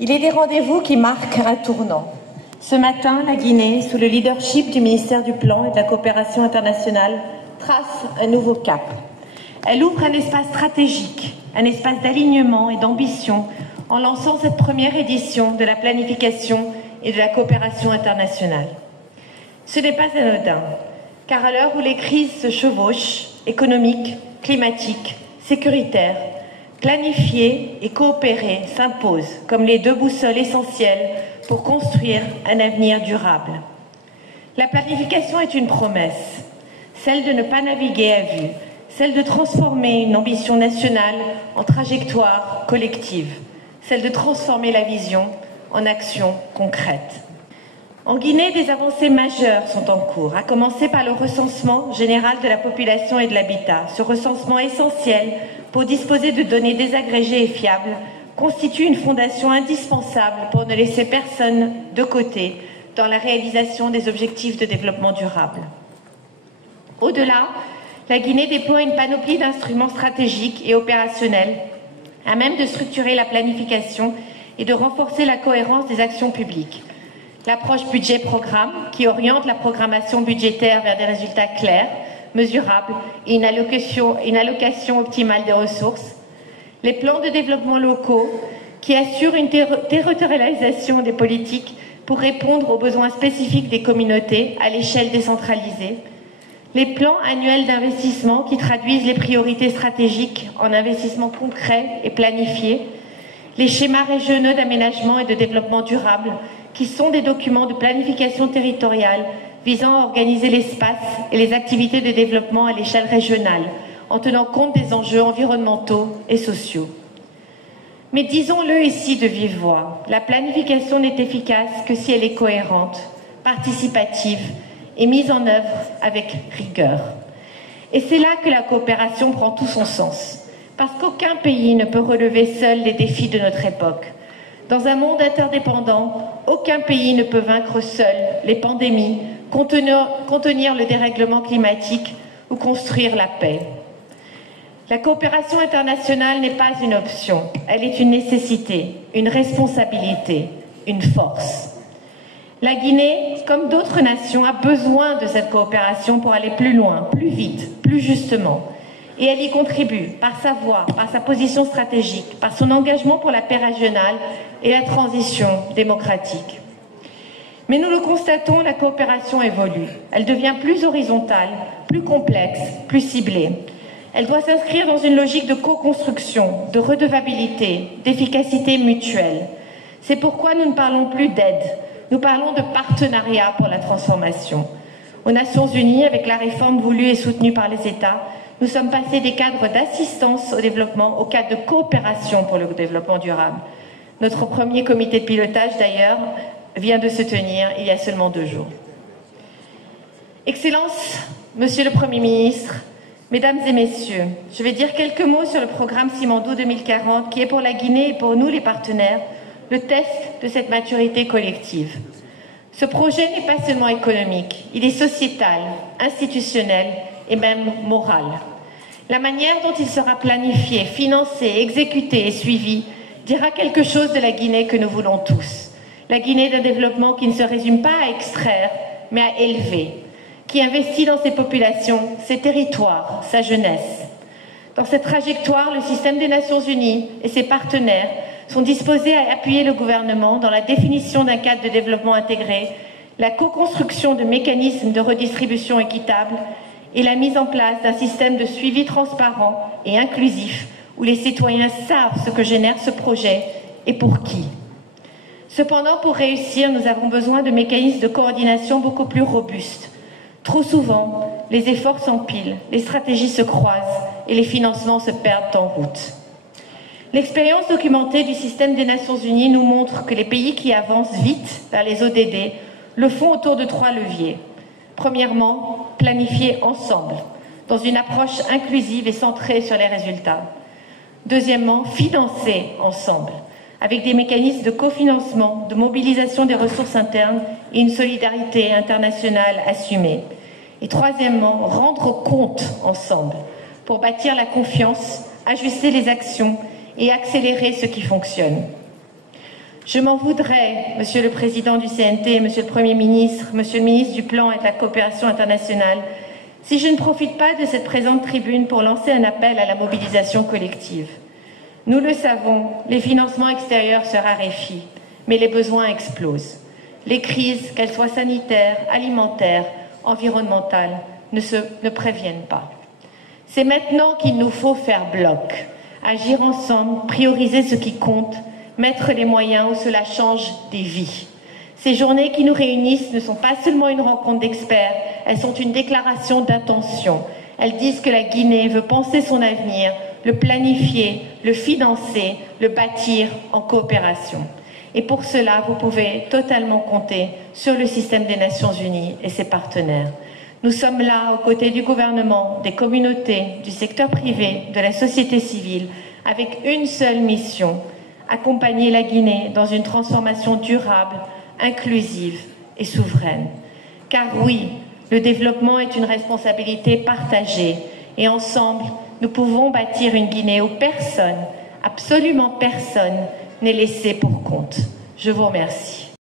Il est des rendez-vous qui marquent un tournant. Ce matin, la Guinée, sous le leadership du ministère du Plan et de la Coopération internationale, trace un nouveau cap. Elle ouvre un espace stratégique, un espace d'alignement et d'ambition en lançant cette première édition de la planification et de la coopération internationale. Ce n'est pas anodin, car à l'heure où les crises se chevauchent, économiques, climatiques, sécuritaires, planifier et coopérer s'imposent comme les deux boussoles essentielles pour construire un avenir durable. La planification est une promesse, celle de ne pas naviguer à vue, celle de transformer une ambition nationale en trajectoire collective, celle de transformer la vision en action concrète. En Guinée, des avancées majeures sont en cours, à commencer par le recensement général de la population et de l'habitat. Ce recensement essentiel pour disposer de données désagrégées et fiables constitue une fondation indispensable pour ne laisser personne de côté dans la réalisation des objectifs de développement durable. Au-delà, la Guinée déploie une panoplie d'instruments stratégiques et opérationnels à même de structurer la planification et de renforcer la cohérence des actions publiques. L'approche budget-programme qui oriente la programmation budgétaire vers des résultats clairs, mesurables et une allocation optimale des ressources. Les plans de développement locaux qui assurent une territorialisation des politiques pour répondre aux besoins spécifiques des communautés à l'échelle décentralisée. Les plans annuels d'investissement qui traduisent les priorités stratégiques en investissements concrets et planifiés. Les schémas régionaux d'aménagement et de développement durable qui sont des documents de planification territoriale visant à organiser l'espace et les activités de développement à l'échelle régionale, en tenant compte des enjeux environnementaux et sociaux. Mais disons-le ici de vive voix, la planification n'est efficace que si elle est cohérente, participative et mise en œuvre avec rigueur. Et c'est là que la coopération prend tout son sens, parce qu'aucun pays ne peut relever seul les défis de notre époque. Dans un monde interdépendant, aucun pays ne peut vaincre seul les pandémies, contenir le dérèglement climatique ou construire la paix. La coopération internationale n'est pas une option, elle est une nécessité, une responsabilité, une force. La Guinée, comme d'autres nations, a besoin de cette coopération pour aller plus loin, plus vite, plus justement. Et elle y contribue par sa voix, par sa position stratégique, par son engagement pour la paix régionale et la transition démocratique. Mais nous le constatons, la coopération évolue. Elle devient plus horizontale, plus complexe, plus ciblée. Elle doit s'inscrire dans une logique de co-construction, de redevabilité, d'efficacité mutuelle. C'est pourquoi nous ne parlons plus d'aide, nous parlons de partenariat pour la transformation. Aux Nations Unies, avec la réforme voulue et soutenue par les États, nous sommes passés des cadres d'assistance au développement au cadre de coopération pour le développement durable. Notre premier comité de pilotage, d'ailleurs, vient de se tenir il y a seulement 2 jours. Excellences, Monsieur le Premier ministre, Mesdames et Messieurs, je vais dire quelques mots sur le programme Simandou 2040 qui est pour la Guinée et pour nous, les partenaires, le test de cette maturité collective. Ce projet n'est pas seulement économique, il est sociétal, institutionnel et même moral. La manière dont il sera planifié, financé, exécuté et suivi dira quelque chose de la Guinée que nous voulons tous. La Guinée d'un développement qui ne se résume pas à extraire, mais à élever, qui investit dans ses populations, ses territoires, sa jeunesse. Dans cette trajectoire, le système des Nations Unies et ses partenaires sont disposés à appuyer le gouvernement dans la définition d'un cadre de développement intégré, la co-construction de mécanismes de redistribution équitable et la mise en place d'un système de suivi transparent et inclusif où les citoyens savent ce que génère ce projet et pour qui. Cependant, pour réussir, nous avons besoin de mécanismes de coordination beaucoup plus robustes. Trop souvent, les efforts s'empilent, les stratégies se croisent et les financements se perdent en route. L'expérience documentée du système des Nations Unies nous montre que les pays qui avancent vite vers les ODD le font autour de 3 leviers. Premièrement, planifier ensemble, dans une approche inclusive et centrée sur les résultats. Deuxièmement, financer ensemble, avec des mécanismes de cofinancement, de mobilisation des ressources internes et une solidarité internationale assumée. Et troisièmement, rendre compte ensemble, pour bâtir la confiance, ajuster les actions et accélérer ce qui fonctionne. Je m'en voudrais, Monsieur le Président du CNT, Monsieur le Premier ministre, Monsieur le ministre du Plan et de la Coopération internationale, si je ne profite pas de cette présente tribune pour lancer un appel à la mobilisation collective. Nous le savons, les financements extérieurs se raréfient, mais les besoins explosent. Les crises, qu'elles soient sanitaires, alimentaires, environnementales, ne préviennent pas. C'est maintenant qu'il nous faut faire bloc, agir ensemble, prioriser ce qui compte, mettre les moyens où cela change des vies. Ces journées qui nous réunissent ne sont pas seulement une rencontre d'experts, elles sont une déclaration d'intention. Elles disent que la Guinée veut penser son avenir, le planifier, le financer, le bâtir en coopération. Et pour cela, vous pouvez totalement compter sur le système des Nations Unies et ses partenaires. Nous sommes là aux côtés du gouvernement, des communautés, du secteur privé, de la société civile, avec une seule mission, accompagner la Guinée dans une transformation durable, inclusive et souveraine. Car oui, le développement est une responsabilité partagée et ensemble, nous pouvons bâtir une Guinée où personne, absolument personne, n'est laissé pour compte. Je vous remercie.